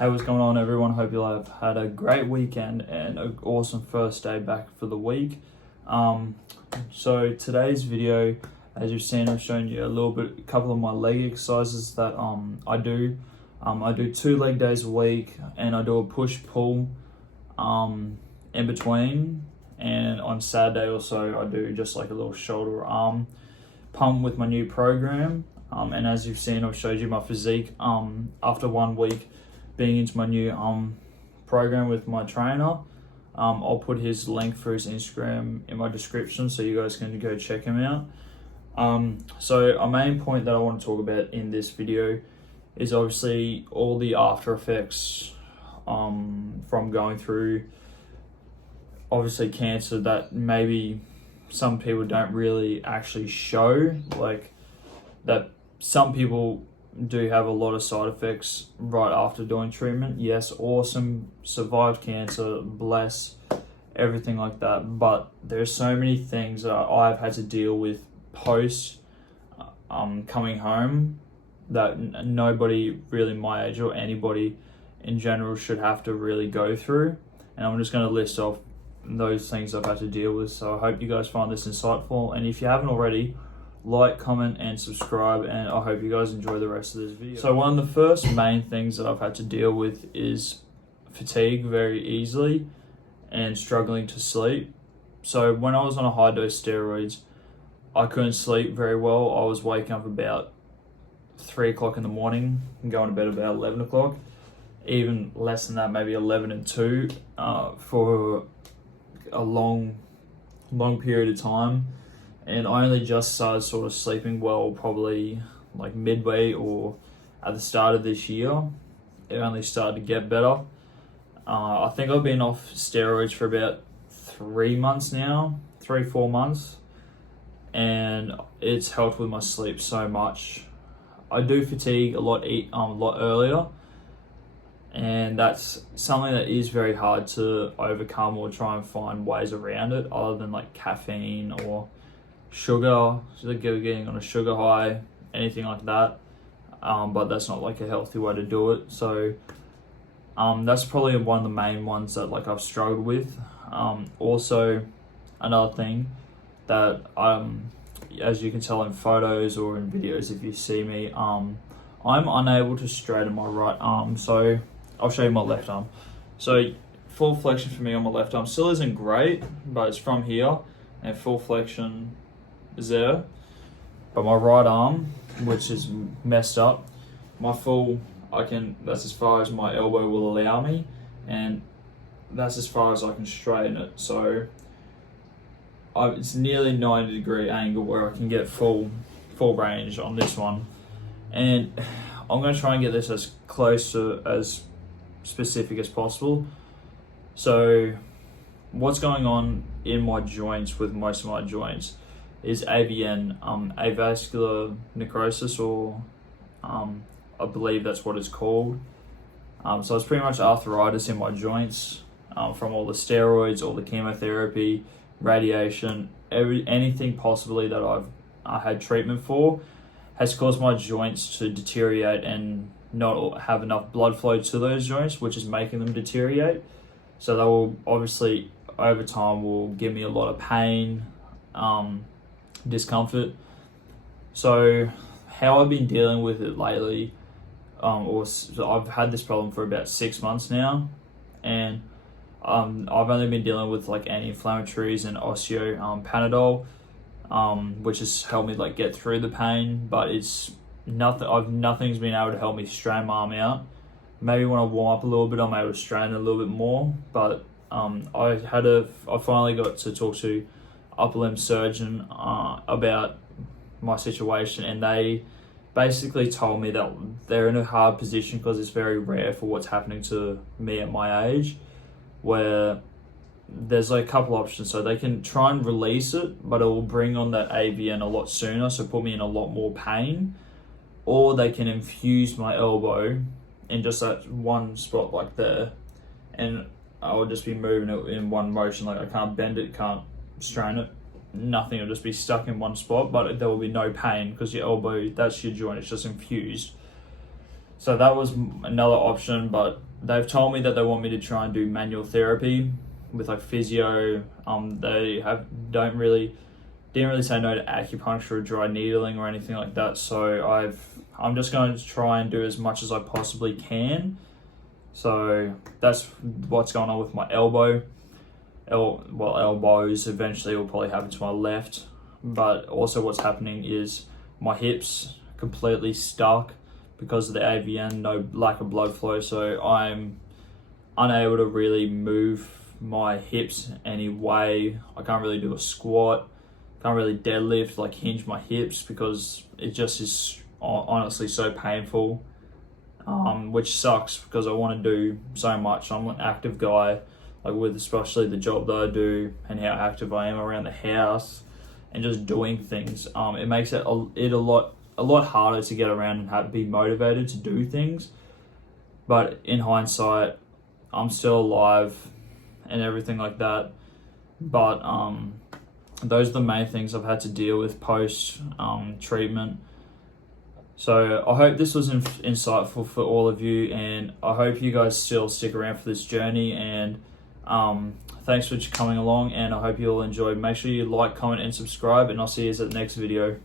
Hey, what's going on, everyone? Hope you have had a great weekend and an awesome first day back for the week. So today's video, as you've seen, I've shown you a couple of my leg exercises that I do. I do 2 leg days a week, and I do a push-pull in between. And on Saturday also, I do just like a little shoulder arm pump with my new program. And as you've seen, I've showed you my physique after 1 week being into my new program with my trainer. I'll put his link for his Instagram in my description so you guys can go check him out. So a main point that I want to talk about in this video is obviously all the after effects from going through obviously cancer that maybe some people don't really actually show, like that some people do have a lot of side effects right after doing treatment. Yes, awesome, survived cancer, bless, everything like that. But there's so many things that I've had to deal with post coming home that nobody really my age or anybody in general should have to really go through. And I'm just going to list off those things I've had to deal with. So I hope you guys find this insightful. And if you haven't already, like, comment, and subscribe, and I hope you guys enjoy the rest of this video. So one of the first main things that I've had to deal with is fatigue very easily and struggling to sleep. So when I was on a high dose steroids, I couldn't sleep very well. I was waking up about 3 o'clock in the morning and going to bed about 11 o'clock. Even less than that, maybe 11 and 2 for a long period of time. And I only just started sort of sleeping well, probably like midway or at the start of this year. It only started to get better. I think I've been off steroids for about 3 months now, 3-4 months. And it's helped with my sleep so much. I do fatigue a lot earlier. And that's something that is very hard to overcome or try and find ways around it other than like caffeine or sugar, so like getting on a sugar high, anything like that. But that's not like a healthy way to do it. So that's probably one of the main ones that like I've struggled with. Also, another thing that as you can tell in photos or in videos if you see me, I'm unable to straighten my right arm. So I'll show you my left arm. So full flexion for me on my left arm still isn't great, but it's from here, and full flexion is there. But my right arm, which is messed up, that's as far as my elbow will allow me, and that's as far as I can straighten it. So it's nearly 90-degree angle where I can get full range on this one. And I'm going to try and get this as close to as specific as possible. So what's going on in my joints with most of my joints is AVN, avascular necrosis, or I believe that's what it's called. So it's pretty much arthritis in my joints from all the steroids, all the chemotherapy, radiation, anything possibly that I had treatment for has caused my joints to deteriorate and not have enough blood flow to those joints, which is making them deteriorate. So that will obviously over time will give me a lot of pain, discomfort. So how I've been dealing with it lately, so I've had this problem for about 6 months now, and I've only been dealing with like anti-inflammatories and osteo Panadol, which has helped me like get through the pain, but it's nothing's been able to help me strain my arm out. Maybe when I warm up a little bit, I'm able to strain it a little bit more, but I finally got to talk to upper limb surgeon about my situation, and they basically told me that they're in a hard position because it's very rare for what's happening to me at my age, where there's like a couple options. So they can try and release it, but it will bring on that AVN a lot sooner, so put me in a lot more pain, or they can infuse my elbow in just that one spot like there, and I will just be moving it in one motion. Like I can't bend it, can't strain it, nothing. It'll just be stuck in one spot, but there will be no pain because your elbow, that's your joint, it's just infused. So that was another option, but they've told me that they want me to try and do manual therapy with like physio. They didn't really say no to acupuncture or dry needling or anything like that. So I'm just going to try and do as much as I possibly can. So that's what's going on with my elbow. Elbows eventually will probably happen to my left, but also what's happening is my hips completely stuck because of the AVN, no lack of blood flow. So I'm unable to really move my hips any way. I can't really do a squat, can't really deadlift, like hinge my hips, because it just is honestly so painful, which sucks because I want to do so much. I'm an active guy, like with especially the job that I do and how active I am around the house and just doing things. It makes it a lot harder to get around and be motivated to do things. But in hindsight, I'm still alive and everything like that. But those are the main things I've had to deal with post treatment. So I hope this was insightful for all of you, and I hope you guys still stick around for this journey, and thanks for coming along, and I hope you all enjoyed. Make sure you like, comment and subscribe, and I'll see you at the next video.